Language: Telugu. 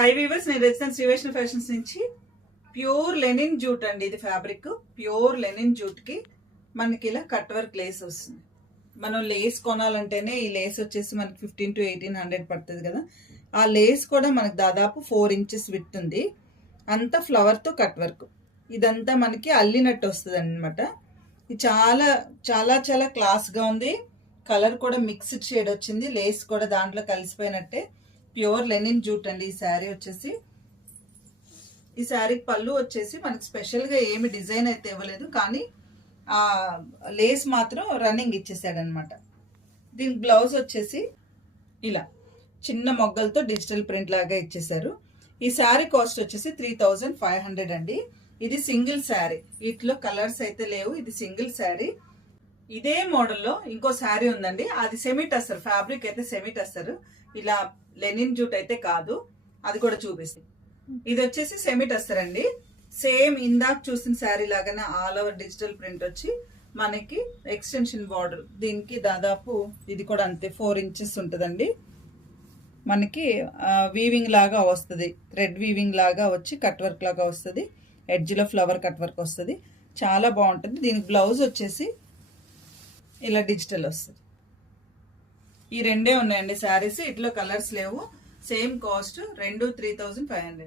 హాయ్ వీవర్స్, నేను రెసిడెన్స్ శ్రీవైష్ణవ్ ఫ్యాషన్స్ నుంచి ప్యూర్ లెనిన్ జూట్ అండి. ఇది ఫ్యాబ్రిక్ ప్యూర్ లెనిన్ జూట్ కి మనకి ఇలా కట్ వర్క్ లేస్ వస్తుంది. మనం లేస్ కొనాలంటేనే ఈ లేస్ వచ్చేసి మనకి 1500 to 1800 పడుతుంది కదా. ఆ లేస్ కూడా మనకి దాదాపు 4 inches విత్ ఉంది. అంతా ఫ్లవర్ తో కట్ వర్క్. ఇదంతా మనకి అల్లినట్టు వస్తుంది అనమాట. ఇది చాలా చాలా చాలా క్లాస్ గా ఉంది. కలర్ కూడా మిక్స్డ్ షేడ్ వచ్చింది. లేస్ కూడా దాంట్లో కలిసిపోయినట్టే. ప్యూర్ లెనిన్ జూట్ అండి. ఈ శారీ వచ్చేసి, ఈ శారీకి పళ్ళు వచ్చేసి మనకి స్పెషల్ గా ఏమి డిజైన్ అయితే ఇవ్వలేదు, కానీ ఆ లేస్ మాత్రం రన్నింగ్ ఇచ్చేసాడు అనమాట. దీని బ్లౌజ్ వచ్చేసి ఇలా చిన్న మొగ్గలతో డిజిటల్ ప్రింట్ లాగా ఇచ్చేసారు. ఈ శారీ కాస్ట్ వచ్చేసి 3500 అండి. ఇది సింగిల్ శారీ, వీటిలో కలర్స్ అయితే లేవు. ఇది సింగిల్ శారీ. ఇదే మోడల్లో ఇంకో శారీ ఉందండి, అది సెమీ టస్సర్ ఫ్యాబ్రిక్ అయితే సెమీ టస్సర్, ఇలా లెనిన్ జూట్ అయితే కాదు. అది కూడా చూపిస్తుంది. ఇది వచ్చేసి సెమీ టస్సర్ అండి. సేమ్ ఇందాక చూసిన శారీ లాగానే ఆల్ ఓవర్ డిజిటల్ ప్రింట్ వచ్చి మనకి ఎక్స్టెన్షన్ బార్డర్. దీనికి దాదాపు ఇది కూడా అంతే 4 inches ఉంటుందండి. మనకి వీవింగ్ లాగా వస్తుంది, థ్రెడ్ వీవింగ్ లాగా వచ్చి కట్ వర్క్ లాగా వస్తుంది. ఎడ్జ్లో ఫ్లవర్ కట్ వర్క్ వస్తుంది, చాలా బాగుంటుంది. దీనికి బ్లౌజ్ వచ్చేసి ఇలా డిజిటల్ వస్తుంది. ఈ రెండే ఉన్నాయండి శారీస్, ఇట్లా కలర్స్ లేవు. Same cost 3500.